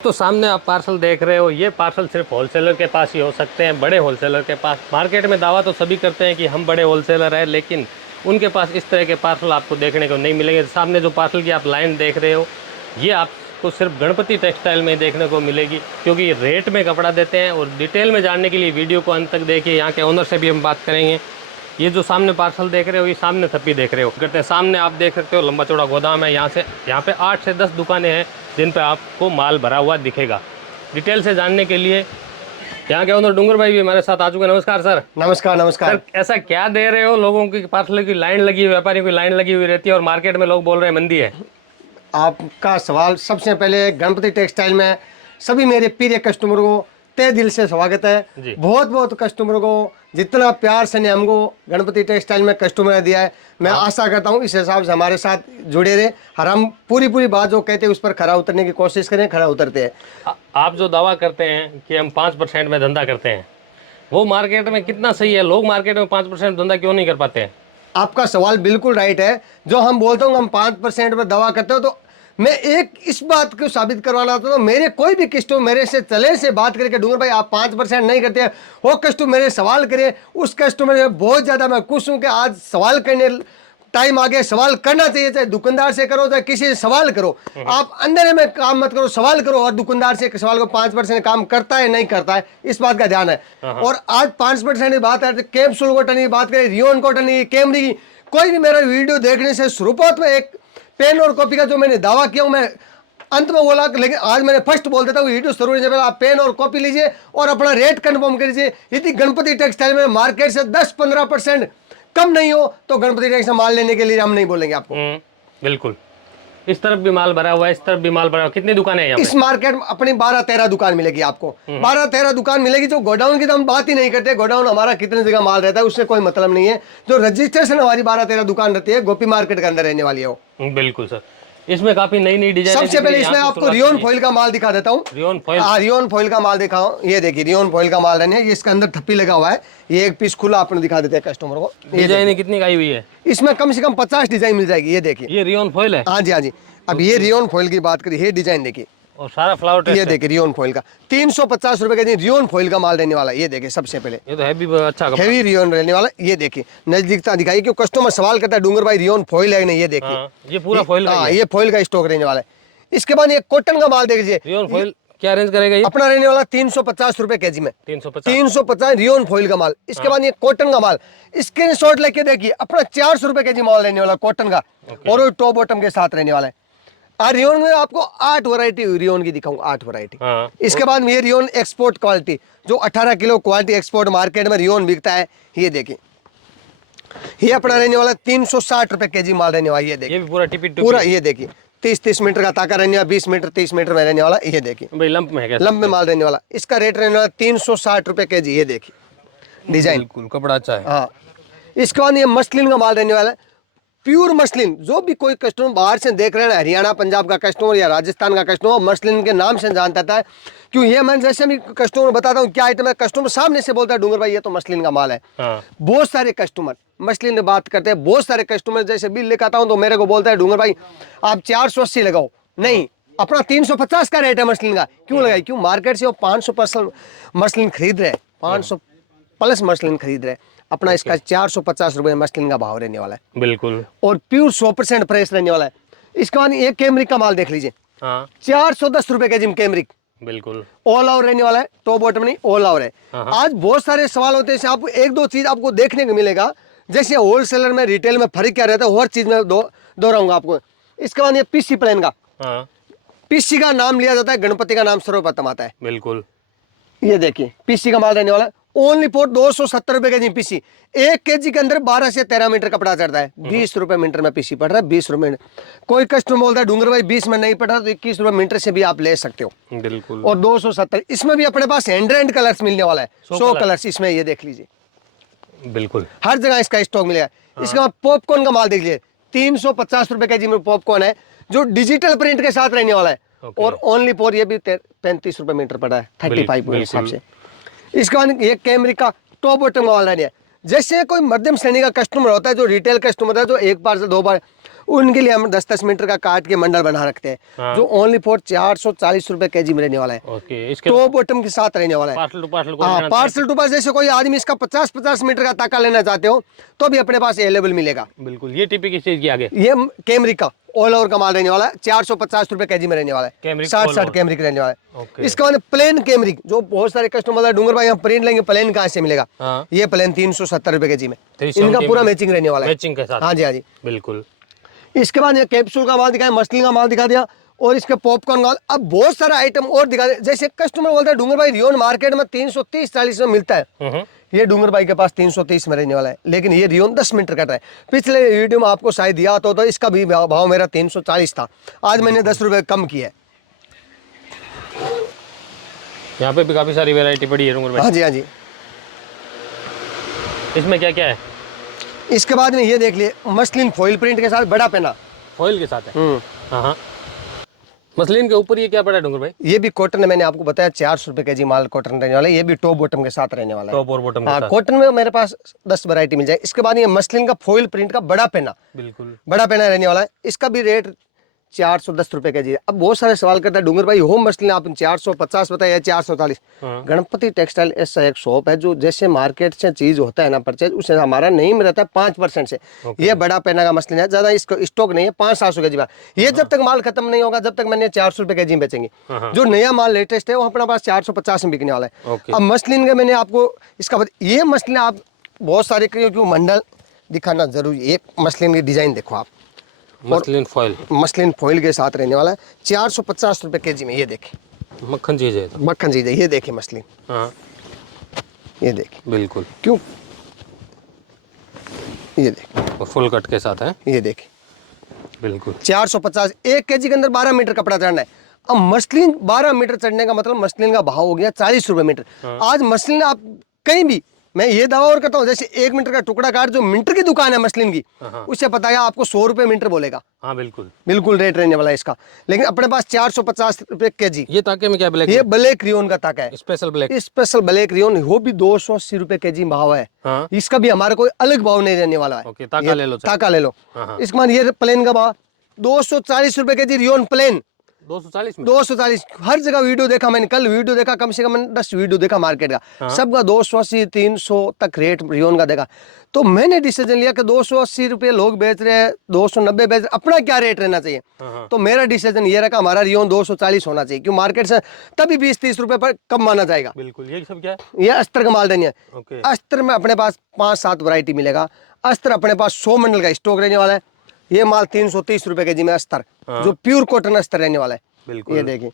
तो सामने आप पार्सल देख रहे हो, ये पार्सल सिर्फ होलसेलर के पास ही हो सकते हैं, बड़े होलसेलर के पास। मार्केट में दावा तो सभी करते हैं कि हम बड़े होलसेलर हैं, लेकिन उनके पास इस तरह के पार्सल आपको देखने को नहीं मिलेंगे। सामने जो पार्सल की आप लाइन देख रहे हो, ये आपको सिर्फ गणपति टेक्सटाइल में ही देखने को मिलेगी, क्योंकि ये रेट में कपड़ा देते हैं। और डिटेल में जानने के लिए वीडियो को अंत तक देखिए, यहाँ के ओनर से भी हम बात करेंगे। ये जो सामने पार्सल देख रहे हो, ये सामने थप्पी देख रहे हो करते हैं। सामने आप देख सकते हो लंबा चौड़ा गोदाम है। यहाँ पे 8 से 10 दुकानें हैं जिन पे आपको माल भरा हुआ दिखेगा। डिटेल से जानने के लिए यहाँ के ओनर डूंगर भाई भी हमारे साथ आ चुके हैं। नमस्कार सर। नमस्कार नमस्कार। सर, ऐसा क्या दे रहे हो? लोगों की पार्सल की लाइन लगी हुई, व्यापारियों की लाइन लगी हुई रहती है और मार्केट में लोग बोल रहे हैं मंदी है। आपका सवाल सबसे पहले गणपति टेक्सटाइल में सभी मेरे प्रिय कस्टमर को तहे दिल से स्वागत है। बहुत बहुत कस्टमरों को जितना प्यार से ने हमको गणपति टेक्सटाइल में कस्टमर ने दिया है, मैं आशा करता हूँ इस हिसाब से हमारे साथ जुड़े रहे और हम पूरी बात जो कहते हैं उस पर खरा उतरने की कोशिश करें, खरा उतरते हैं। आप जो दावा करते हैं कि हम 5% में धंधा करते हैं, वो मार्केट में कितना सही है? लोग मार्केट में 5% धंधा क्यों नहीं कर पाते हैं? आपका सवाल बिल्कुल राइट है। जो हम बोलते हैं हम 5% पर दवा करते हो, तो मैं एक इस बात को साबित करवाना चाहता हूँ। मेरे कोई भी कस्टमर मेरे से चले से बात करके डूंगर भाई आप 5% नहीं करते हैं, वो कस्टमर मेरे सवाल करे, उस कस्टमर से बहुत ज़्यादा मैं खुश हूँ कि आज सवाल करने टाइम आ गया। सवाल करना चाहिए, चाहे दुकानदार से करो चाहे किसी से सवाल करो। आप अंधेरे में काम मत करो, सवाल करो। और दुकानदार से सवाल को 5% काम करता है नहीं करता है, इस बात का ध्यान है। और आज 5% की बात है, कैप्सूल कॉटन की बात करें, रियोन कॉटन की, कैमरी की, कोई भी मेरा वीडियो देखने से शुरुआत में एक पेन और कॉपी का जो मैंने दावा किया हूं, मैं अंत में बोला, लेकिन आज मैंने फर्स्ट बोल देता हूँ वीडियो शुरू होने से पहले आप पेन और कॉपी लीजिए और अपना रेट कंफर्म करिए। यदि गणपति टेक्सटाइल में मार्केट से 10-15% कम नहीं हो तो गणपति टेक्सटाइल माल लेने के लिए हम नहीं बोलेंगे आपको। बिल्कुल। इस तरफ भी माल भरा हुआ है, इस तरफ भी माल भरा हुआ है। कितनी दुकानें हैं यहाँ पे? इस मार्केट में अपनी 12-13 दुकान मिलेगी आपको। 12-13 दुकान मिलेगी। जो गोडाउन की तो हम बात ही नहीं करते, गोडाउन हमारा कितने जगह माल रहता है उससे कोई मतलब नहीं है। जो रजिस्ट्रेशन हमारी 12-13 दुकान रहती है, गोपी मार्केट के अंदर रहने वाली है वो। बिल्कुल सर। इसमें काफी नई नई डिजाइन। सबसे पहले इसमें आपको रियोन फॉइल का माल दिखा देता हूँ। Rayon foil? हाँ, रियोन फॉइल का माल दिखाओ। ये देखिए रियोन फॉइल का माल रहने, ये इसके अंदर थप्पी लगा हुआ है। ये एक पीस खुला आपने दिखा देते हैं कस्टमर को। डिजाइन कितनी आई हुई है? इसमें कम से कम 50 डिजाइन मिल जाएगी। ये देखिए, ये रियोन फॉइल है? हाँ जी हाँ जी। अब ये रियोन फॉइल की बात करिए, ये डिजाइन देखिए और सारा फ्लावर ये देखिए रियोन फॉइल का 350 रुपए का रियोन फॉइल का माल रहने वाला है। ये देखिए सबसे पहले ये तो हैवी, अच्छा हैवी रियोन रहने वाला। ये देखिए नजदीकता दिखाई, क्यों कस्टमर सवाल करता है डूंगर भाई रियोन फॉइल है नहीं। ये देखिए ये पूरा फॉइल का, ये फॉइल का स्टॉक रहने वाला है। इसके बाद ये कॉटन का माल देख लीजिए। रियोन फॉइल क्या रेंज करेगा ये? अपना रहने वाला 350 रुपए केजी में। 350 रियोन फॉइल का माल। इसके बाद ये कॉटन का माल, स्क्रीनशॉट लेके देखिए, अपना 400 रुपए केजी माल रहने वाला कॉटन का, और वो टॉप बॉटम के साथ रहने वाला है। रियोन में आपको 8 वैरायटी रियोन की दिखाऊंगा, 8 वैरायटी। इसके बाद ये रियोन एक्सपोर्ट क्वालिटी, जो 18 किलो क्वालिटी एक्सपोर्ट मार्केट में रियोन बिकता है। ये देखिए, ये अपना रहने वाला 360 रुपए केजी माल रहने वाला। ये देखिए, ये भी पूरा टिपी पूरा। ये देखिए 30-30 मीटर का ताका रहने वाला, 20 मीटर 30 मीटर में रहने वाला। ये देखिए भाई लंप में है, लंब में माल रहने वाला। इसका रेट रहने वाला 360 रुपए केजी। ये देखिए डिजाइन, बिल्कुल कपड़ा अच्छा है। हाँ। इसके बाद ये मसलिन का माल रहने वाला है, प्योर मसलिन। जो भी कोई कस्टमर बाहर से देख रहे हैं, हरियाणा पंजाब का कस्टमर या राजस्थान का कस्टमर, मसलिन के नाम से जानता है। क्यों? ये मैं जैसे भी कस्टमर बताता हूँ क्या आइटम है, कस्टमर सामने से बोलता है डूंगर भाई ये तो मसलिन का माल है। बहुत सारे कस्टमर मसलिन में बात करते हैं। बहुत सारे कस्टमर जैसे बिल लेकर आता हूँ तो मेरे को बोलता है डूंगर भाई आप 480 लगाओ। नहीं, अपना 350 का रेट है मसलिन का। क्यों लगाई? क्यों? मार्केट से वो 500% मसलिन खरीद रहे हैं, 500 प्लस मसलिन खरीद रहे हैं। अपना इसका 450 रुपए मसलिन का भाव रहने वाला है। बिल्कुल। और प्योर 100% फ्रेश रहने वाला है। इसके बाद एक कैमरिक का माल देख लीजिए, 410 रुपए के जिम कैमरिक। बिल्कुल ऑल ओवर रहने वाला है, टॉप बॉटम नहीं, ऑल ओवर है। आज बहुत सारे सवाल होते हैं, आपको एक दो चीज आपको देखने को मिलेगा। जैसे होलसेलर में रिटेल में फर्क क्या रहता है, हर चीज में दोहराऊंगा आपको। इसके बाद ये पीसी प्लेन का, पीसी का नाम लिया जाता है, गणपति का नाम सर्वप्रथम आता है। बिल्कुल। ये देखिए पीसी का माल रहने वाला है, ओनली फॉर 270 रुपए के जी पीसी। 1 केजी के अंदर 12 से 13 मीटर कपड़ा चढ़ता है। 20 रुपए मीटर में पीसी पड़ रहा है, 20 रुपए। कोई कस्टमर बोलता है डूंगर भाई 20 में नहीं पड़ रहा, तो 21 रुपए मीटर से भी आप ले सकते हो। बिल्कुल। और 270 इसमें भी अपने पास 100 कलर्स मिलने वाला है, 100 कलर्स इसमें। ये देख लीजिए, बिल्कुल हर जगह इसका स्टॉक मिलेगा। इसके बाद पॉपकॉर्न का माल देख लीजिए, 350 रुपए के जी में पॉपकॉर्न है, जो डिजिटल प्रिंट के साथ रहने वाला है। और ओनली फॉर ये भी 35 रुपए मीटर पड़ा है, 35 के हिसाब से। इसके बाद ये कैमरे का टॉप बॉटम का माल है। जैसे कोई मध्यम श्रेणी का कस्टमर होता है, जो रिटेल कस्टमर है, जो एक बार से 2 बार, उनके लिए हम 10-10 मीटर का काट के मंडल बना रखते हैं, हाँ। जो ओनली फॉर 440 रुपए केजी में रहने वाला है। ओके, इसके टॉप बॉटम के साथ रहने वाला है। पार्सल टू पार्सल हाँ, पार्सल टू पार्सल, जैसे कोई आदमी इसका 50-50 मीटर का ताका लेना चाहते हो तो भी अपने पास अवेलेबल मिलेगा। बिल्कुल, ये टिपी किस चीज की आगे? ये कैमरी का ऑल ओवर का माल रहने वाला है, 450 रुपए केजी में रहने वाला है, कैमरिक 60 कैमरिक रहने वाला है। ओके। इसका बाद प्लेन कैमरिक, जो बहुत सारे कस्टमर डूंगर भाई हम प्रिंट लेंगे, प्लेन कहाँ से मिलेगा? हाँ। ये प्लेन 370 रुपए केजी में, 370 इनका पूरा मैचिंग रहने वाला है, मैचिंग के साथ। हाँ जी हाँ जी। बिल्कुल। इसके बाद ये कैप्सूल का माल दिखाया, मछली का माल दिखा दिया, और इसके पॉपकॉर्न माल। अब बहुत सारा आइटम और दिखा दिया। जैसे कस्टमर बोलता है डूंगर भाई रियोन मार्केट में 330-40 में मिलता है, ये डूंगर भाई के पास 330 में रहने वाला है, लेकिन ये रियोन 10 मीटर कट रहा है। पिछले वीडियो में आपको शायद दिया तो इसका भी भाव मेरा 340 था, आज मैंने 10 रुपए कम किया है। यहाँ पे भी काफी सारी वैरायटी पड़ी है डूंगर भाई। हाँ जी हाँ जी। इसमें क्या क्या है? इसके बाद में ये देख लिए, मसलिन फॉइल प्रिंट के साथ बड़ा पेना, फॉइल के साथ है। हाँ हाँ। मसलिन के ऊपर ये क्या पड़ा है डूंगर भाई? ये भी कॉटन है, मैंने आपको बताया 400 रुपए केजी माल कॉटन रहने वाला है, ये भी टॉप बॉटम के साथ रहने वाला है। टॉप और बॉटम के हाँ, साथ। कॉटन में मेरे पास 10 वैरायटी मिल जाए। इसके बाद ये मसलिन का फॉइल प्रिंट का बड़ा पेना, बिल्कुल बड़ा पेना रहने वाला है, इसका भी रेट 410 रुपए केजी है। अब बहुत सारे सवाल करता है डूंगर भाई होम मसलिन आप 450 बताया, 440। हाँ। गणपति टेक्सटाइल ऐसा एक शॉप है जो जैसे मार्केट से चीज होता है ना परचेज, उससे हमारा नहीं में रहता है 5% से। ये बड़ा पेना का मसलिन है, ज्यादा इसको स्टॉक नहीं है, 500-700 केजी माल। ये जब तक माल खत्म नहीं होगा, जब तक मैंने 400 रुपए केजी में बेचेंगे। जो नया माल लेटेस्ट है वो अपने पास 450 में बिकने वाला है। ओके। अब मसलिन का मैंने आपको इसका ये मसलिन आप बहुत सारे क्यों मंडल दिखाना जरूरी। ये मसलिन की डिजाइन देखो आप, मसलिन फॉइल, मसलिन फॉइल के साथ रहने वाला है, 450 रुपए केजी में। ये देखें मक्खन चीज है तो। मक्खन चीज है, ये देखें मसलिन, हाँ ये देखें बिल्कुल। क्यों, ये देखें, और फुल कट के साथ है। ये देखें बिल्कुल 450, 1 केजी के अंदर 12 मीटर कपड़ा चढ़ना है। अब मसलिन 12 मीटर चढ़ने का मतलब मसलिन का भाव हो गया 40 रुपए मीटर। आज मसलिन आप कहीं भी, मैं ये दावा और करता हूँ, जैसे 1 मीटर का टुकड़ा काट जो मीटर की दुकान है मसलिन की, उससे पता है आपको 100 रुपए मीटर बोलेगा। हाँ बिल्कुल बिल्कुल रेट रहने वाला है इसका। लेकिन अपने पास 450 रुपए केजी। ये ताके में क्या ब्लैक? ये ब्लैक रियोन का ताका है, special black. Special black rayon, वो भी 280 रुपए केजी भाव है। हाँ। इसका भी हमारा कोई अलग भाव नहीं रहने वाला है। ओके, ताका ले लो, ताका ले लो। हाँ। इसके बाद ये प्लेन का भाव 240 रुपए केजी रियोन प्लेन, 240 में। 240। हर जगह वीडियो देखा मैंने, कल वीडियो देखा, कम से कम 10 वीडियो देखा मार्केट का, सबका 280 300 तक रेट रियोन का देखा। तो मैंने डिसीजन लिया कि 280 रुपये लोग बेच रहे हैं, 290 बेच रहे, अपना क्या रेट रहना चाहिए। तो मेरा डिसीजन ये रखा, हमारा रियोन 240 होना चाहिए, क्यों मार्केट से तभी 20-30 रुपए पर कम माना जाएगा। बिल्कुल। ये सब क्या है? ये अस्तर का माल रहने है। ओके। अस्तर में अपने पास 5-7 वैरायटी मिलेगा। अस्तर अपने पास 100 मंडल का स्टॉक रहने वाला है। ये माल 330 रुपए केजी में अस्तर, जो प्योर कॉटन अस्तर रहने वाला है। बिल्कुल। ये देखिए।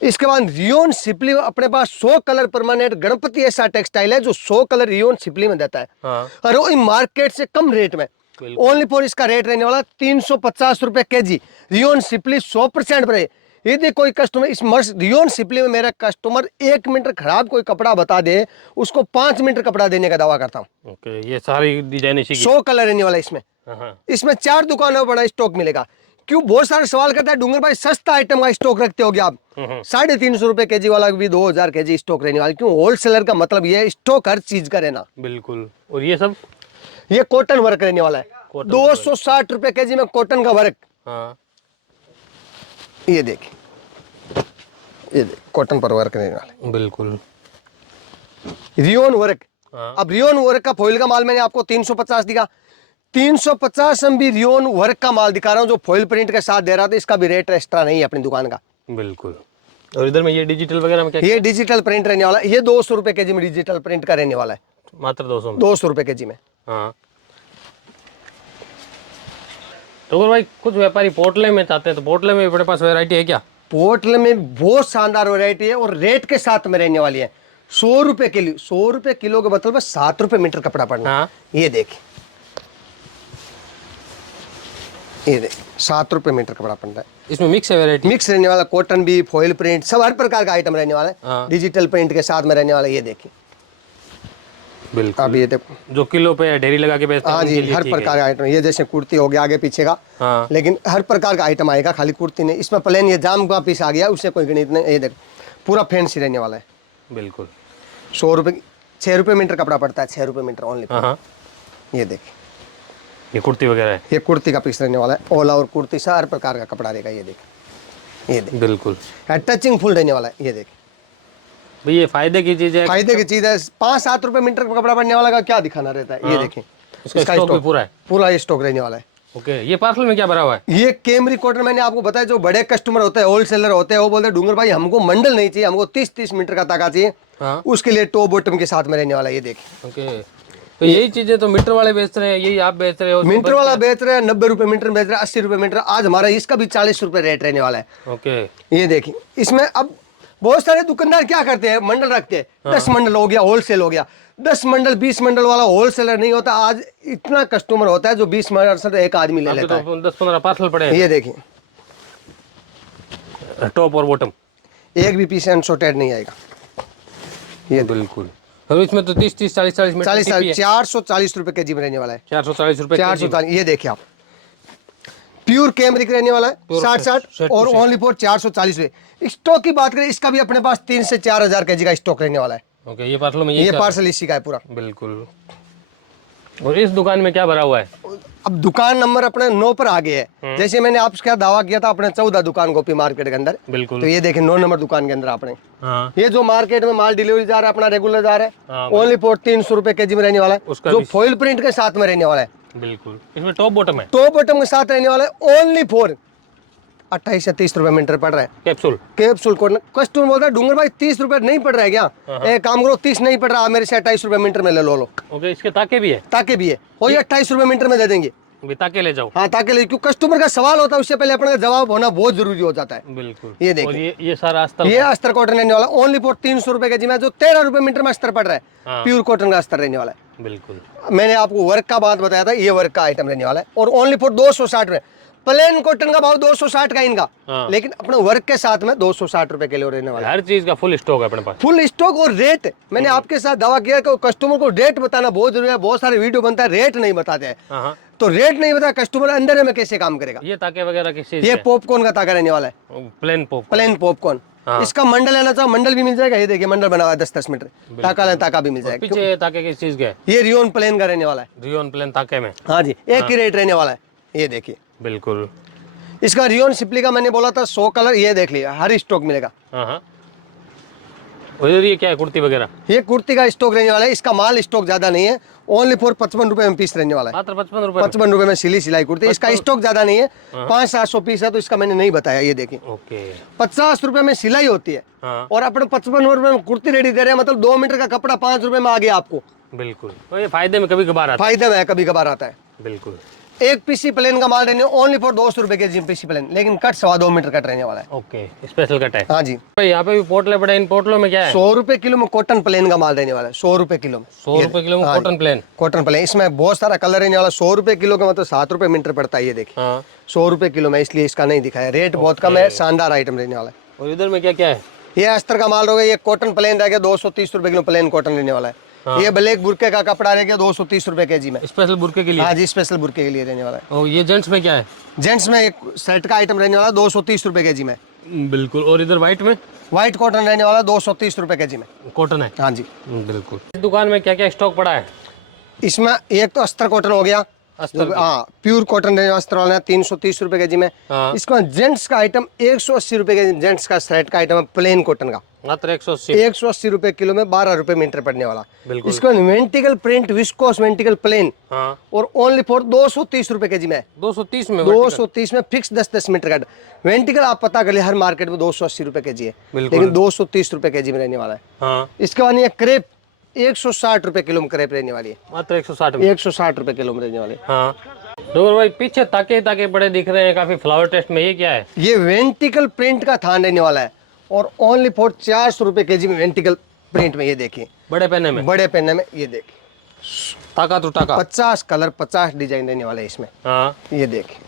इसके बाद रियोन सिपली अपने पास 100 कलर परमानेंट, गणपति ऐसा टेक्सटाइल है जो 100 कलर रियोन सिपली में देता है। हाँ। और वो मार्केट से कम रेट में, ओनली फॉर इसका रेट रहने वाला 350 रुपए केजी। रियोन सिपली 100% पर है। यदि कोई कस्टमर इस रियोन सिपली में, मेरा कस्टमर 1 मीटर खराब कोई कपड़ा बता दे, उसको 5 मीटर कपड़ा देने का दावा करता हूँ। ओके, ये सारी डिजाइन इसी की। 100 कलर रहने वाला इसमें। हाँ। इसमें 4 दुकानों पर बड़ा स्टॉक मिलेगा। क्यों बहुत सारे सवाल करता है डूंगर भाई सस्ता आइटम का स्टॉक रखते हो क्या आप? 350 रुपए केजी वाला भी 2000 केजी स्टॉक रहने वाला। क्यों? होलसेलर का मतलब ये है स्टॉक हर चीज का रहना। बिल्कुल। और ये सब? ये कॉटन वर्क रहने वाला है, 260 रुपए केजी में कॉटन का वर्क। हाँ। ये देखिए, ये देख कॉटन पर वर्क रहने वाला है। बिल्कुल। Rayon work. हाँ। अब रियोन वर्क का फॉइल का माल मैंने आपको 350 दिखा, 350 हम भी रियोन वर्क का माल दिखा रहा हूँ जो फॉइल प्रिंट के साथ दे रहा था। इसका भी रेट एक्स्ट्रा नहीं है अपनी दुकान का। बिल्कुल। और इधर में ये डिजिटल वगैरह में क्या? ये डिजिटल प्रिंट रहने वाला है, ये 200 रुपए केजी में डिजिटल प्रिंट का रहने वाला है, मात्र 200 में। 200 रुपए केजी में। हाँ। तो अगर भाई कुछ व्यापारी पोटले में चाहते हैं तो पोटले में अपने पास वैरायटी है क्या? पोटले में बहुत शानदार वैरायटी है और रेट के साथ में रहने वाली है। 100 रुपए किलो, 100 रुपए किलो का मतलब 7 रुपए मीटर कपड़ा पड़ना। हाँ। ये देखिए, ये देख 7 रुपए मीटर कपड़ा पड़ता है। इसमें मिक्स है वैरायटी? मिक्स रहने वाला, कॉटन भी, फॉइल प्रिंट, सब हर प्रकार का आइटम रहने वाला है। हाँ। डिजिटल प्रिंट के साथ में रहने वाला। ये देखिए, बिल्कुल। अब ये देखो, जो किलो पे ढेरी लगा के बेचते हैं हाँ उनके जी, लिए हर ठीक प्रकार का आइटम। ये जैसे कुर्ती हो गया आगे पीछे का, हाँ। लेकिन हर प्रकार का आइटम आएगा, खाली कुर्ती नहीं। इसमें प्लेन ये जाम का पीस आ गया, उससे कोई गणित नहीं। ये देखो पूरा फैंसी रहने वाला है। बिल्कुल। 100 रुपए, 6 रुपए मीटर कपड़ा पड़ता है, 6 रुपए मीटर ओनली। हाँ। ये देखिए, ये कुर्ती वगैरह है। ये कुर्ती का पीस रहने वाला है, ऑल ओवर कुर्ती, सारे प्रकार का कपड़ा रहेगा। ये देखिए, ये देखिए बिल्कुल टचिंग फुल रहने वाला है। ये देखिए भाई ये फायदे की चीज है, फायदे की चीज है। 5-7 रुपए मीटर का कपड़ा बनने वाला का क्या दिखाना रहता है। ये देखिए इसका स्टॉक भी पूरा है। पूरा ये स्टॉक रहने वाला है। ओके, ये पार्सल में क्या भरा हुआ है? ये केमरी कॉटन, मैंने आपको बताया जो बड़े कस्टमर होते हैं, होलसेलर होते हैं, वो बोलते हैं डूंगर भाई हमको मंडल नहीं चाहिए, हमको 30-30 मीटर का ताका चाहिए। हाँ। उसके लिए टॉप बॉटम के साथ में रहने वाला है। ये देखिए ओके, तो यही चीजें तो मीटर वाले बेच रहे हैं, यही आप बेच रहे हो? मीटर वाला बेच रहे हैं 90 रुपए मीटर बेच रहे हैं, 80 रुपए मीटर। आज हमारा इसका भी 40 रुपए रेट रहने वाला है। ओके, ये देखिए इसमें अब बहुत सारे दुकानदार क्या करते हैं, मंडल रखते हैं। 10 मंडल हो गया होलसेल हो गया, 10 मंडल 20 मंडल वाला होलसेलर नहीं होता। आज इतना कस्टमर होता है जो 20 मंडल से एक आदमी ले लेता है। तो 10-15 पार्सल पड़े हैं। ये देखिए टॉप और बॉटम एक भी पीस अनशॉर्टेड नहीं आएगा। ये बिल्कुल, और इसमें तो 30-30 40-40 मीटर 440 रुपए के जी में रहने वाला है। 440 रुपए 440। ये देखिए आप प्योर कैमरिक रहने वाला है, 60 और ओनली फॉर 440 रुपए। स्टॉक की बात करें, इसका भी अपने पास 3 से 4 हजार के जी का स्टॉक रहने वाला है। ओके, ये पार्सल में ये पार्सल इसी का है पूरा। बिल्कुल। और इस दुकान में क्या भरा हुआ है? अब दुकान नंबर अपने 9 पर आ गए है। जैसे मैंने आपसे दावा किया था अपने 14 दुकान गोपी मार्केट के अंदर। बिल्कुल। तो ये देखिए 9 नंबर दुकान के अंदर आपने हाँ। ये जो मार्केट में माल डिलीवरी जा रहा है अपना रेगुलर जा रहा हाँ, है, ओनली फॉर 300 रुपए के जी में रहने वाला है, उसका जो भी फॉइल प्रिंट के साथ में रहने वाला है। बिल्कुल, इसमें टॉप बॉटम है, टॉप बॉटम के साथ रहने वाला है, ओनली फॉर 28 से 30 रुपए मीटर पड़ रहा है। कैप्सूल। कैप्सूल कोड कस्टमर बोलता है डूंगर भाई 30 रुपए नहीं पड़ रहा है क्या? एक काम करो 30 नहीं पड़ रहा, मेरे से 28 रुपए मीटर में ले लो। ओके, इसके ताके भी है? ताके भी है, वही 28 रुपए मीटर में दे देंगे। भी ताके ले जाओ। हाँ ताके ले, क्योंकि कस्टमर का सवाल होता है, उससे पहले अपने का जवाब होना बहुत जरूरी हो जाता है। बिल्कुल। ये और देखिए ये सारा अस्तर ये अस्तर कॉटन रहने वाला, ओनली फॉर 300 रुपए के जी में, जो 13 रुपए मीटर में अस्तर पड़ रहा है। हाँ। प्योर कॉटन का अस्तर रहने वाला है। बिल्कुल। मैंने आपको वर्क का बात बताया था, ये वर्क का आइटम रहने वाला है और ओनली फॉर 260 रुपए। प्लेन कॉटन का भाव 260 का इनका, हाँ। लेकिन अपने वर्क के साथ में 260 रुपए किलो रहने वाला है। हर चीज का फुल स्टॉक है अपने पास। फुल स्टॉक और रेट मैंने आपके साथ दावा किया कि कस्टमर को रेट बताना बहुत जरूरी है। बहुत सारे वीडियो बनता है रेट नहीं बताते हैं, हाँ। तो रेट नहीं बताया कस्टमर अंदर में कैसे काम करेगा। ये ताके वगैरह किस चीज ये के? पॉपकॉर्न का ताका रहने वाला है, प्लेन पॉप। Plane popcorn. हाँ। इसका मंडल लेना चाहो मंडल भी मिल जाएगा। ये देखिए मंडल बना हुआ है 10-10 मीटर, ताका लेना ताका भी मिल जाएगा। पीछे ये ताके किस चीज के है? ये रियोन प्लेन का रहने वाला है। रियोन प्लेन ताके में? हाँ जी, एक ही रेट रहने वाला है। ये देखिए बिल्कुल। इसका रियोन सिप्ली का मैंने बोला था 100 कलर, ये देख लिया हर स्टॉक मिलेगा। हाँ। और ये क्या है, कुर्ती वगैरह? ये कुर्ती का स्टॉक रहने वाला है, इसका माल स्टॉक ज्यादा नहीं है, ओनली फॉर 55 रुपए में पीस रहने वाला है। मात्र 55 रुपए? 55 रुपए में सिलाई कुर्ती, इसका स्टॉक ज्यादा नहीं है, 500-700 पीस है, तो इसका मैंने नहीं बताया। ये देखिए ओके। 50 रुपए में सिलाई होती है। हाँ। और अपने 55 रुपए में कुर्ती रेडी दे रहे हैं, मतलब 2 मीटर का कपड़ा 5 रुपए में आ गया आपको। बिल्कुल, तो ये फायदे में कभी कभार आता है। फायदे में है, कभी कभार आता है। बिल्कुल। एक पीसी प्लेन का माल रहने ओनली फॉर 200 रुपए के जी पीसी प्लेन, लेकिन कट 2.25 मीटर कट रहने वाला है। ओके, स्पेशल कट है। हाँ जी। भाई यहाँ पे भी पोटले पड़े, इन पोटलों में क्या है? 100 रुपए किलो में कॉटन प्लेन का माल रहने वाला है, 100 रुपए किलो में। 100 रुपए किलो में हाँ कॉटन प्लेन? कॉटन प्लेन, इसमें बहुत सारा कलर रहने वाला। 100 रुपए किलो का मतलब 7 रुपए मीटर पड़ता है। ये देखिए हाँ। 100 रुपए किलो में, इसलिए इसका नहीं दिखाया। रेट बहुत कम है, शानदार आइटम रहने वाला है। और इधर में क्या क्या है? ये अस्तर का माल हो गया, ये कॉटन प्लेन रह गया 230 रुपए किलो, प्लेन कॉटन रहने वाला है। ये ब्लैक बुरके का कपड़ा रह गया 230 रुपए के जी में, स्पेशल बुरके के लिए? हाँ जी, स्पेशल बुरके के लिए रहने वाला है। और ये जेंट्स में क्या है? जेंट्स में एक शर्ट का आइटम रहने वाला 230 रुपए के जी में। बिल्कुल। और इधर व्हाइट में? व्हाइट कॉटन रहने वाला 230 रुपए के जी में, कॉटन है? हाँ जी। बिल्कुल। इस दुकान में क्या क्या स्टॉक पड़ा है? इसमें एक तो अस्तर कॉटन हो गया, अस्तर? हाँ प्योर कॉटन रहने वाला अस्तर वाला है 330 रुपए के जी में। हाँ। इसका जेंट्स का आइटम 180 रुपए के जेंट्स का शर्ट का आइटम है, प्लेन कॉटन का, मात्र 180? 180 रुपए किलो में 12 रुपए मीटर पड़ने वाला। बिल्कुल। इसका vertical print viscose vertical plane, हाँ। और ओनली फॉर 230 रुपए के जी में। 230 में? 230 में फिक्स 10-10 मीटर का वेंटिकल आप पता कर लिया, हर मार्केट में 280 रुपए के जी है, बिल्कुल। लेकिन 230 रुपए के जी में रहने वाला है। हाँ। इसके बाद ये क्रेप 160 रुपए किलो में क्रेप रहने वाली है, मात्र 160 में? 160 रुपए किलो में रहने वाली है। हाँ। डोगर भाई पीछे ताके ताके बड़े दिख रहे हैं काफी फ्लावर टेस्ट में, ये क्या है? ये वेंटिकल प्रिंट का थान रहने वाला है, और ओनली फॉर 400 रुपए के जी में वेंटिकल प्रिंट में। ये देखिए बड़े पेने में? बड़े पेन में, ये देखिए ताका तो टाका? 50 कलर 50 डिजाइन रहने वाले हैं इसमें। हाँ। ये देखिए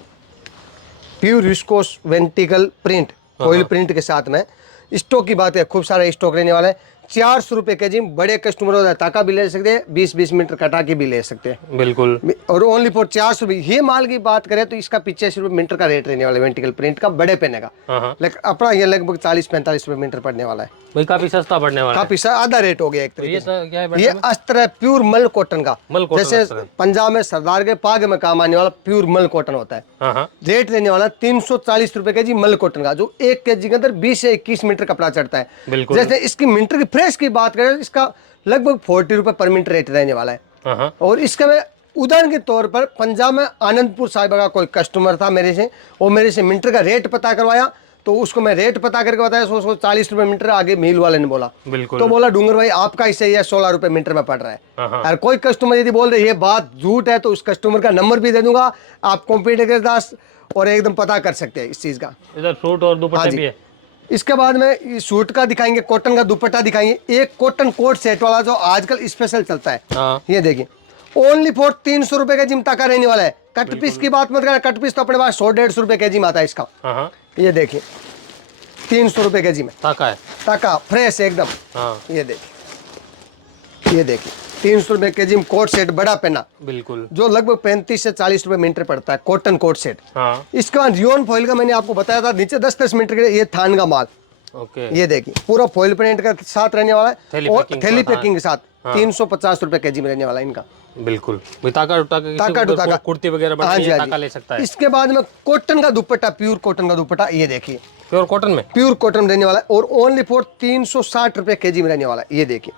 pure viscous वेंटिकल print, oil print के साथ में। स्टॉक की बात है, खूब सारा स्टॉक रहने वाला है। 400 रुपए के जी। बड़े कस्टमर होता है ताका भी ले सकते हैं, 20-20 मीटर कटा के भी ले सकते हैं, बिल्कुल। और ओनली फॉर 400 रुपये। ये माल की बात करें तो इसका 85 रुपये मीटर का रेट रहने वाला है, वेंटिकल प्रिंट का बड़े पेने का। हाँ। लेकिन अपना ये लगभग 40-45 रुपये मीटर पड़ने वाला है भाई काफी सस्ता पड़ने वाला है। काफी आधा रेट हो गया एक तो तरीके ये से। क्या है ये मैडम? अस्त्र है प्योर मल कॉटन का, मल कॉटन जैसे अस्त्र है। पंजाब में सरदार के पाग में काम आने वाला प्योर मल कॉटन होता है। हाँ। रेट रहने वाला 340 रुपए के जी मल कॉटन का, जो 1 केजी के अंदर 20 से 21 मीटर कपड़ा चढ़ता है। बिल्कुल। जैसे इसकी मीटर की फ्रेश की बात करें, इसका लगभग 40 रुपए पर मीटर रेट रहने वाला है। हाँ। और इसका मैं उदाहरण के तौर पर पंजाब में आनंदपुर साहिब का कोई कस्टमर था मेरे से, वो मेरे से मीटर का रेट पता करवाया, तो उसको मैं रेट पता करके बताया 140 रुपए मीटर। आगे मील वाले ने बोला, बिल्कुल। तो बोला डूंगर भाई आपका इससे ये 16 रुपए मीटर में पड़ रहा है। हाँ। और कोई कस्टमर यदि बोल रहे ये बात झूठ है, तो उस कस्टमर का नंबर भी दे दूंगा, आप कंप्यूटर के साथ और एकदम पता कर सकते हैं इस चीज का। इधर सूट और दुपट्टे भी है। इसके बाद में सूट का दिखाएंगे, कॉटन का दुपट्टा दिखाएंगे, एक कॉटन कोट सेट वाला जो आजकल स्पेशल चलता है। हाँ। ये देखिए ओनली फॉर 300 रुपए का जिमता का रहने वाला है। कट पीस की बात मत करना, कट पीस तो अपने पास 100-150 रुपए के जी में आता है इसका। हाँ। ये देखिए 300 रुपए के जी में ताका है। ताका फ्रेश एकदम। हाँ। ये देखिए 300 रुपए के जी में कोट सेट बड़ा पेना, बिल्कुल। जो लगभग 35 से 40 रुपए मीटर पड़ता है, कॉटन कोट सेट। हाँ। इसके बाद रियोन फॉइल का मैंने आपको बताया था, नीचे 10-10 मीटर के ये थान का माल। ओके। ये देखिए पूरा फॉइल प्रिंट के साथ रहने वाला है, और थैली पैकिंग के साथ। हाँ। 350 रुपए के जी में रहने वाला है इनका। बिल्कुल। ताका ताका कुर्ती वगैरह हाँ जी, हाँ ताका जी। ले सकता है। इसके बाद में कॉटन का दुपट्टा, प्योर कॉटन का दुपट्टा, ये देखिए प्योर कॉटन में, प्योर कॉटन रहने वाला है, और ओनली फॉर 360 रुपए के जी में रहने वाला है। ये देखिए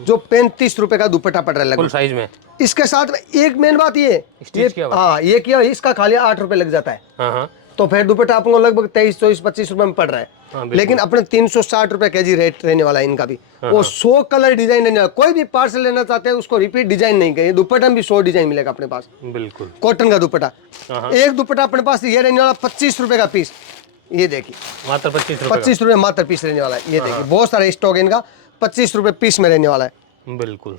जो 35 रुपए का दुपट्टा पड़ रहा है फुल लगभग। साइज में। इसके साथ में एक मेन बात ये स्टिच किया हुआ। हाँ ये किया, इसका खाली 8 रुपए लग जाता है। हाँ। तो फिर दुपट्टा आपको लगभग 23, 24, 25 रुपए में पड़ रहा है। हाँ, बिल्कुल। लेकिन अपने 360 रुपए के जी रेट रहने वाला है इनका भी। वो 100 कलर डिजाइन रहने वाला, कोई भी पार्सल लेना चाहते हैं उसको रिपीट डिजाइन नहीं करिए, दुपट्टा में भी 100 डिजाइन मिलेगा अपने पास। बिल्कुल। कॉटन का दुपट्टा, हाँ। एक दुपट्टा अपने पास ये रहने वाला 25 रुपए का पीस। ये देखिए मात्र 25 रुपए। 25 रुपए मात्र पीस रहने वाला है। ये देखिए बहुत सारा स्टॉक है इनका, 25 रुपए पीस में रहने वाला है। बिल्कुल।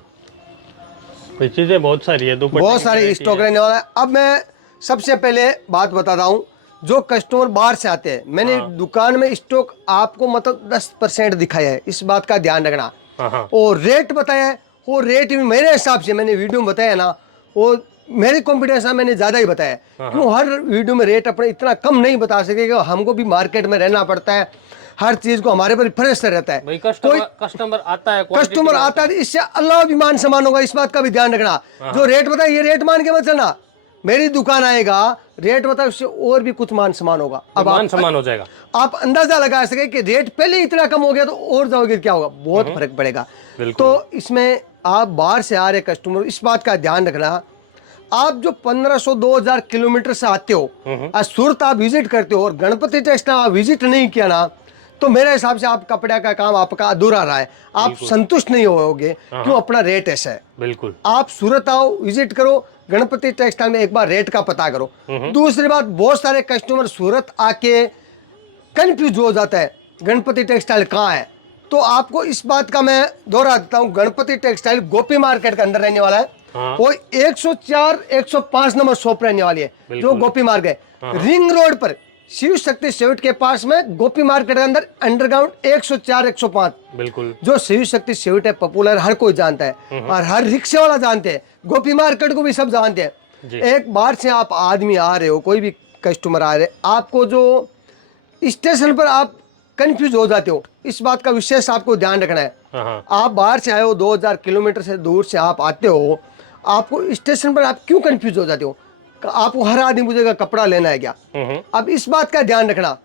चीजें बहुत सारी है, दुपट्टे बहुत सारे स्टॉक रहने वाला है। अब मैं सबसे पहले बात बताता हूँ, जो कस्टमर बाहर से आते हैं, मैंने दुकान में स्टॉक आपको मतलब 10% दिखाया है, इस बात का ध्यान रखना। हाँ। और रेट बताया है, वो रेट भी मेरे हिसाब से मैंने वीडियो में बताया ना, वो मेरे कॉन्फिडेंस में मैंने ज़्यादा ही बताया है। क्यों हर वीडियो में रेट अपने इतना कम नहीं बता सके, कि हमको भी मार्केट में रहना पड़ता है, हर चीज़ को हमारे पर फ्रेश रहता है। भाई कस्टमर आता है, कस्टमर आता है, इससे अल्लाह भी मान सम्मान होगा, इस बात का भी ध्यान रखना। जो रेट बताए ये रेट मान के मत चलना, मेरी दुकान आएगा रेट बताए उससे और भी कुछ मान सम्मान होगा। अब मान सम्मान हो जाएगा, आप अंदाजा लगा सके कि रेट पहले इतना कम हो गया तो और जाओगे क्या होगा, बहुत फर्क पड़ेगा। तो इसमें आप बाहर से आ रहे कस्टमर, इस बात का ध्यान रखना, आप जो 1500-2000 किलोमीटर से आते हो और सूरत आप विजिट करते हो और गणपति टेक्सटाइल आप विजिट नहीं किया ना, तो मेरे हिसाब से आप कपड़े का काम आपका अधूरा रहा है, आप संतुष्ट नहीं होगे। क्यों, अपना रेट ऐसा है। बिल्कुल। आप सूरत आओ, विजिट करो, गणपति टेक्सटाइल में एक बार रेट का पता करो। दूसरी बात, बहुत सारे कस्टमर सूरत आके कंफ्यूज हो जाता है गणपति टेक्सटाइल कहाँ है, तो आपको इस बात का मैं दोहरा देता हूँ, गणपति टेक्सटाइल गोपी मार्केट के अंदर रहने वाला है। वो 104-105 नंबर शॉप रहने वाली है, जो गोपी मार्केट है, रिंग रोड पर शिव शक्ति स्वीट के पास में, गोपी मार्केट के अंदर अंडरग्राउंड 104-105। बिल्कुल। जो शिव शक्ति स्वीट है पॉपुलर, हर कोई जानता है और हर रिक्शे वाला जानते हैं, गोपी मार्केट को भी सब जानते हैं। एक बार से आप आदमी आ रहे हो, कोई भी कस्टमर आ रहे, आपको जो स्टेशन पर आप कंफ्यूज हो जाते हो, इस बात का विशेष आपको ध्यान रखना है। आप बाहर से आए हो, 2000 किलोमीटर से दूर से आप आते हो, आपको स्टेशन पर आप क्यों कंफ्यूज हो जाते हो, आपको हर आदमी पूछेगा कपड़ा लेना है क्या। अब इस बात का ध्यान रखना,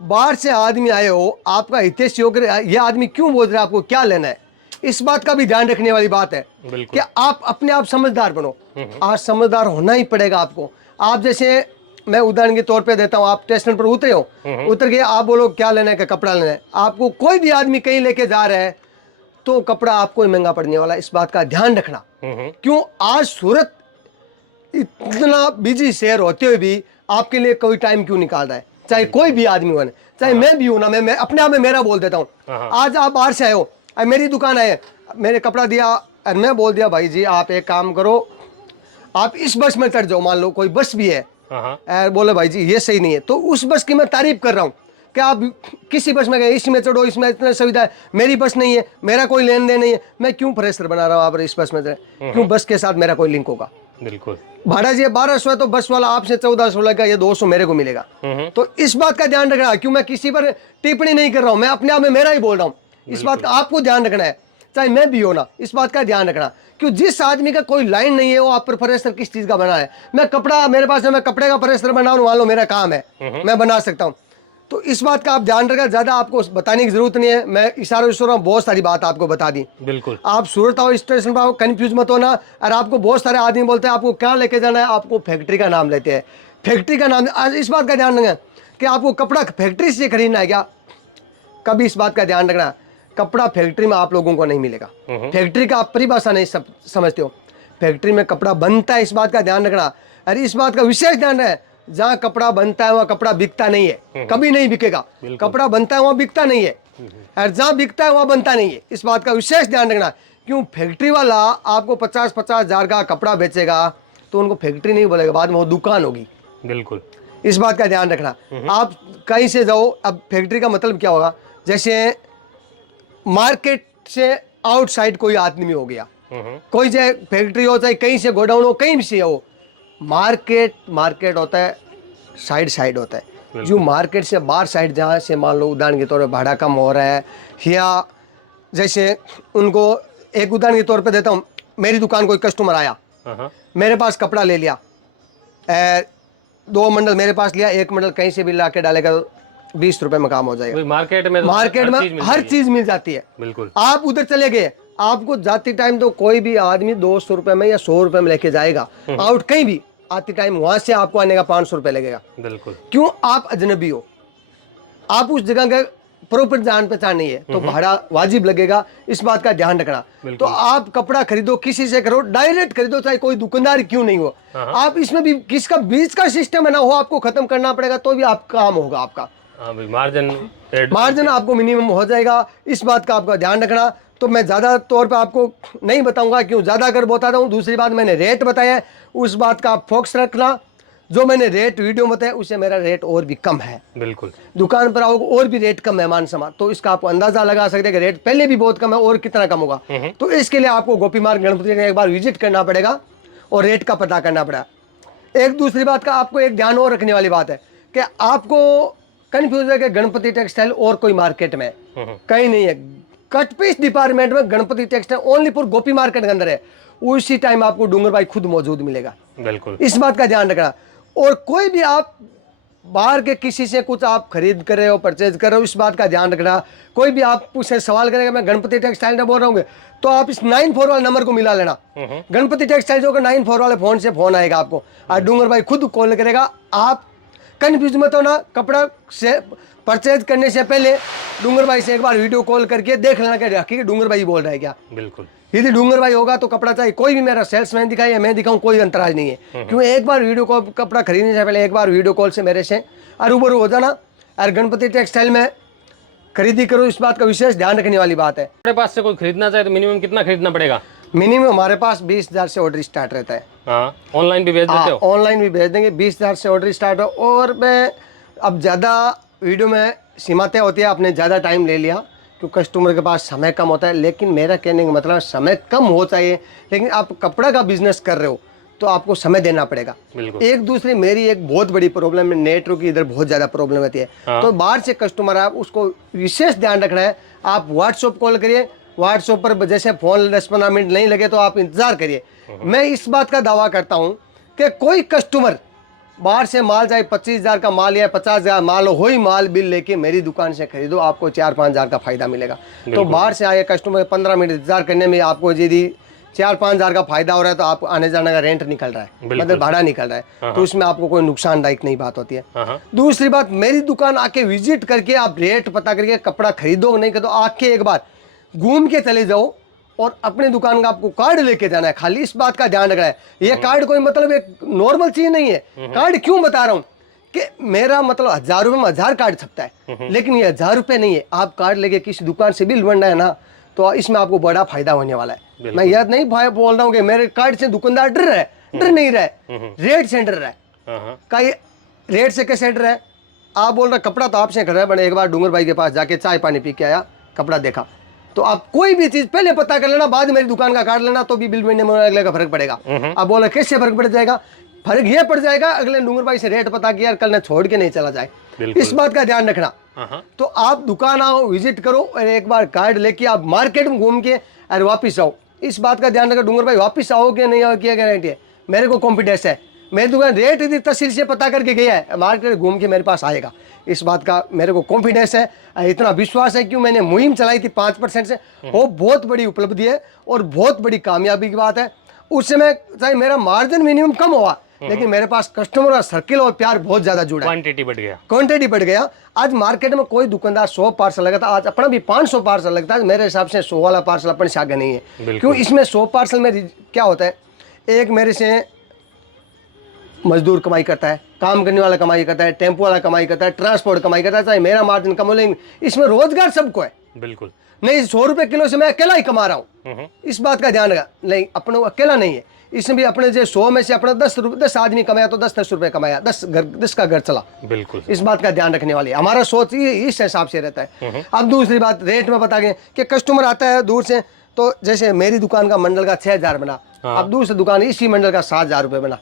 बाहर से आदमी आए हो, आपका हितेश योग्य, ये आदमी क्यों बोल रहा है, आपको क्या लेना है, इस बात का भी ध्यान रखने वाली बात है कि आप अपने आप समझदार बनो। आज समझदार होना ही पड़ेगा आपको। आप जैसे, मैं उदाहरण के तौर पे देता हूँ, आप स्टेशन पर उतरे हो, उतर के आप बोलो क्या लेना है, क्या कपड़ा लेना है, आपको कोई भी आदमी कहीं लेके जा रहा है तो कपड़ा आपको ही महंगा पड़ने वाला है, इस बात का ध्यान रखना। क्यों, आज सूरत इतना बिजी शहर होते हुए भी आपके लिए कोई टाइम क्यों निकाल रहा है, चाहे कोई भी आदमी हो, चाहे मैं भी हूं ना, मैं अपने आप में मेरा बोल देता हूँ। आज आप बाहर से आए हो, मेरी दुकान आए, मैंने कपड़ा दिया और मैं बोल दिया भाई जी आप एक काम करो, आप इस बस में चढ़ जाओ, मान लो कोई बस भी है, बोले भाई जी ये सही नहीं है, तो उस बस की मैं तारीफ कर रहा हूँ कि आप किसी बस में गए, इसमें चढ़ो, इसमें इतना सुविधा है, मेरी बस नहीं है, मेरा कोई लेन देन नहीं है, मैं क्यों फ्रेशर बना रहा हूँ आप इस बस में चढ़े? क्यों बस के साथ मेरा कोई लिंक होगा? बिल्कुल। भाड़ा जी 1200 है तो बस वाला आपसे 1400 लगेगा, ये 200 मेरे को मिलेगा। तो इस बात का ध्यान रखना। क्यों मैं किसी पर टिप्पणी नहीं कर रहा हूं, मैं अपने आप में मेरा ही बोल रहा हूं। इस बात का आपको ध्यान रखना है, चाहे मैं भी हो ना, इस बात का ध्यान रखना। क्यों जिस आदमी का कोई लाइन नहीं है वो आप पर प्रेशर किस चीज का बना है? मैं कपड़ा मेरे पास है, मैं कपड़े का प्रेशर बनाऊं, मान लो मेरा काम है, मैं बना सकता हूं। तो इस बात का आप ध्यान रखना, ज्यादा आपको बताने की जरूरत नहीं है, मैं इशारों बहुत सारी बात आपको बता दी। बिल्कुल। आप सूरत आओ, स्टेशन पर आओ, कंफ्यूज मत होना। और आपको बहुत सारे आदमी बोलते हैं आपको क्या लेके जाना है, आपको फैक्ट्री का नाम लेते हैं, फैक्ट्री का नाम। आज इस बात का ध्यान रखना कि आपको कपड़ा फैक्ट्री से खरीदना है क्या? कभी इस बात का ध्यान रखना, कपड़ा फैक्ट्री में आप लोगों को नहीं मिलेगा। फैक्ट्री का आप परिभाषा नहीं समझते हो, फैक्ट्री में कपड़ा बनता है, इस बात का ध्यान रखना। अरे इस बात का विशेष ध्यान है, जहाँ कपड़ा बनता है वहाँ कपड़ा बिकता नहीं है, कभी नहीं बिकेगा। कपड़ा बनता है वहाँ बिकता नहीं है, और जहाँ बिकता है वहाँ बनता नहीं है, इस बात का विशेष ध्यान रखना। क्यों फैक्ट्री वाला आपको 50-50 हजार का कपड़ा बेचेगा तो उनको फैक्ट्री नहीं बोलेगा, बाद में वो दुकान होगी। बिल्कुल। इस बात का ध्यान रखना। आप कहीं से जाओ, अब फैक्ट्री का मतलब क्या होगा? जैसे मार्केट से आउटसाइड कोई आदमी हो गया, कोई चाहे फैक्ट्री हो, चाहे कहीं से गोडाउन हो, कहीं से हो, मार्केट होता है, साइड होता है। जो मार्केट से बाहर साइड, जहाँ से मान लो उदाहरण के तौर पर भाड़ा कम हो रहा है, या जैसे उनको एक उदाहरण के तौर पे देता हूँ, मेरी दुकान कोई कस्टमर आया, मेरे पास कपड़ा ले लिया, 2 मंडल मेरे पास लिया, 1 मंडल कहीं से भी ला के डालेगा तो 20 रुपए में काम हो जाएगा। मार्केट में हर चीज मिल जाती है। बिल्कुल। आप उधर चले गए, आपको जाती टाइम तो कोई भी आदमी 200 रुपए में या 100 रुपए में लेके जाएगा, आउट कहीं भी आती टाइम, वहां से आपको आने का 500 रुपए लगेगा। बिल्कुल। क्यों? आप अजनबी हो, आप उस जगह के प्रॉपर जान पहचान नहीं है, तो भाड़ा वाजिब लगेगा, इस बात का ध्यान रखना। तो आप कपड़ा खरीदो, किसी से करो, डायरेक्ट खरीदो, चाहे कोई दुकानदार क्यों नहीं हो। आप इसमें भी किसका बीच का सिस्टम है ना, वो आपको खत्म करना पड़ेगा, तो भी आप काम होगा आपका। मार्जिन आपको मिनिमम हो जाएगा, इस बात का आपका ध्यान रखना। तो मैं ज़्यादा तौर पे आपको नहीं बताऊंगा, क्यों ज़्यादा अगर बताता हूँ। दूसरी बात, मैंने रेट बताया है, उस बात का आप फोकस रखना। जो मैंने रेट वीडियो में बताया उससे मेरा रेट और भी कम है। बिल्कुल। दुकान पर आओगे और भी रेट कम है मान समान, तो इसका आपको अंदाजा लगा सकते हैं कि रेट पहले भी बहुत कम है और कितना कम होगा। तो इसके लिए आपको गोपी मार्ग गणपति ने एक बार विजिट करना पड़ेगा और रेट का पता करना पड़ेगा। एक दूसरी बात का आपको एक ध्यान और रखने वाली बात है कि आपको कंफ्यूज है कि गणपति टेक्सटाइल और कोई मार्केट में कहीं नहीं है। कट पीस डिपार्टमेंट में Ganpati textile only for Gopi market के अंदर है, उसी टाइम आपको डूंगर भाई खुद मौजूद मिलेगा। बिल्कुल। इस बात का ध्यान रखना। और कोई भी आप बाहर के किसी से कुछ आप खरीद कर रहे हो, परचेज कर रहे हो, इस बात का ध्यान रखना। कोई भी आप उससे सवाल करेगा मैं गणपति टेक्सटाइल में बोल रहा हूँ, तो आप इस 94 वाले नंबर को मिला लेना। गणपति टेक्सटाइल जो 94 वाले फोन से फोन आएगा आपको, और डूंगर भाई खुद कॉल करेगा। आप कंफ्यूज मत होना, कपड़ा से परचेज करने से पहले डूंगर भाई से एक बार वीडियो कॉल करके देख लेना कि हकीकत डूंगर भाई बोल रहा है क्या। बिल्कुल। यदि डूंगर भाई होगा तो कपड़ा चाहे कोई भी मेरा सेल्समैन दिखाए या मैं दिखाऊं, कोई अंतराज नहीं है। क्यों? एक बार वीडियो कॉल, कपड़ा खरीदने से पहले एक बार वीडियो कॉल से मेरे से रूबरू हो जाना। और गणपति टेक्सटाइल में खरीदी करो, इस बात का विशेष ध्यान रखने वाली बात है। हमारे पास से कोई खरीदना चाहे तो मिनिमम कितना खरीदना पड़ेगा? मिनिमम हमारे पास 20,000 से ऑर्डर स्टार्ट रहता है। हाँ, ऑनलाइन भी भेज देते हो? ऑनलाइन भी भेज देंगे, 20,000 से ऑर्डर स्टार्ट हो। और मैं अब ज़्यादा वीडियो में सीमा तय होती है, आपने ज़्यादा टाइम ले लिया क्योंकि कस्टमर के पास समय कम होता है। लेकिन मेरा कहने का मतलब समय कम हो चाहिए, लेकिन आप कपड़ा का बिजनेस कर रहे हो तो आपको समय देना पड़ेगा। एक दूसरे मेरी एक बहुत बड़ी प्रॉब्लम है, नेटवर्क की इधर बहुत ज़्यादा प्रॉब्लम होती है। तो बाहर से कस्टमर आप उसको विशेष ध्यान रखना है। आप व्हाट्सअप कॉल करिए, व्हाट्सअप पर जैसे फ़ोन 10-15 मिनट नहीं लगे तो आप इंतज़ार करिए। मैं इस बात का दावा करता हूँ कि कोई कस्टमर बाहर से माल, चाहे 25,000 का माल या 50,000 माल हो ही माल बिल लेके मेरी दुकान से खरीदो, आपको 4-5 हज़ार का फायदा मिलेगा। तो बाहर से आए कस्टमर 15 मिनट इंतजार करने में आपको यदि 4-5 हज़ार का फायदा हो रहा है तो आप आने जाने का रेंट निकल रहा है, मतलब भाड़ा निकल रहा है, तो उसमें आपको कोई नुकसानदायक नहीं बात होती है। दूसरी बात, मेरी दुकान आके विजिट करके आप रेट पता करके कपड़ा खरीदो नहीं खरीदो, आके एक बार घूम के चले जाओ और अपने दुकान का आपको कार्ड लेके जाना है। खाली इस बात का ध्यान रखना है, ये कार्ड कोई मतलब एक नॉर्मल चीज नहीं है। कार्ड क्यों बता रहा हूँ कि मेरा मतलब 1,000 रुपये में 1,000 कार्ड छपता है, लेकिन ये 1,000 रुपये नहीं है। आप कार्ड लेके किसी दुकान से बिल बनना है ना, तो इसमें आपको बड़ा फायदा होने वाला है। मैं यह नहीं बोल रहा हूँ कि मेरे कार्ड से दुकानदार डर रहा है, डर नहीं रहा है, रेट से डर रहा है। का ये रेट से कैसे डर रहा है? आप बोल रहे कपड़ा तो आपसे खरीदा, बने एक बार डूंगर भाई के पास जाके चाय पानी पी के आया, कपड़ा देखा, तो आप कोई भी चीज पहले पता कर लेना, बाद मेरी दुकान का कार्ड लेना, तो भी बिल महीने में अगले का फर्क पड़ेगा। आप बोल रहे कैसे फर्क पड़ जाएगा? फर्क ये पड़ जाएगा, अगले डूंगर भाई से रेट पता किया, कल ने छोड़ के नहीं चला जाए, इस बात का ध्यान रखना। तो आप दुकान आओ, विजिट करो, और एक बार कार्ड लेके आप मार्केट में घूम के और वापिस आओ, इस बात का ध्यान रखो। डूंगर भाई वापिस आओ कि नहीं आओ, क्या गारंटी है? मेरे को कॉन्फिडेंस है, मेरी दुकान रेट यदि तहसील से पता करके गया है, मार्केट घूम के मेरे पास आएगा, इस बात का मेरे को कॉन्फिडेंस है, इतना विश्वास है। क्यों मैंने मुहिम चलाई थी 5% से, वो बहुत बड़ी उपलब्धि है और बहुत बड़ी कामयाबी की बात है। उस समय चाहे मेरा मार्जिन मिनिमम कम हुआ, लेकिन मेरे पास कस्टमर का सर्किल और प्यार बहुत ज्यादा जुड़ा, क्वांटिटी बढ़ गया, क्वांटिटी बढ़ गया। आज मार्केट में कोई दुकानदार 100 पार्सल लगाता, आज अपना भी 500 पार्सल लगता है। मेरे हिसाब से 100 वाला पार्सल अपन से आगे नहीं है। क्यों? इसमें 100 पार्सल में क्या होता है, एक मेरे से मजदूर कमाई करता है, काम करने वाला कमाई करता है, टेम्पो वाला कमाई करता है, ट्रांसपोर्ट कमाई करता है, चाहे मेरा मार्जिन कम हो, लेकिन इसमें रोजगार सबको है। बिल्कुल नहीं 100 रुपए किलो से मैं अकेला ही कमा रहा हूँ, इस बात का ध्यान रखा। नहीं, अपने अकेला नहीं है, इसमें भी अपने जो 100 में से अपना 10 आदमी कमाया तो 10 रुपए कमाया, 10 का घर चला। बिल्कुल, इस बात का ध्यान रखने वाली हमारा सोच इस हिसाब से रहता है। अब दूसरी बात, रेट में बता गए कि कस्टमर आता है दूर से, तो जैसे मेरी दुकान का मंडल का 6000 बना, अब दूसरी दुकान इसी मंडल का 7000 रुपये बना,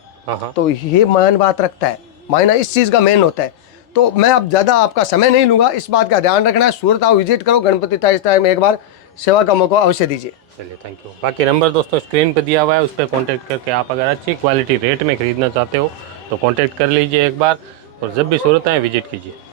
तो ये मान बात रखता है, मायना इस चीज़ का मेन होता है। तो मैं अब ज़्यादा आपका समय नहीं लूँगा, इस बात का ध्यान रखना है। सूरत आओ, विजिट करो, गणपति टाइम में एक बार सेवा का मौका अवश्य दीजिए। चलिए, थैंक यू। बाकी नंबर दोस्तों स्क्रीन पर दिया हुआ है, उस पर कॉन्टैक्ट करके आप अगर अच्छी क्वालिटी रेट में ख़रीदना चाहते हो तो कॉन्टैक्ट कर लीजिए एक बार, और जब भी सूरत आए विजिट कीजिए।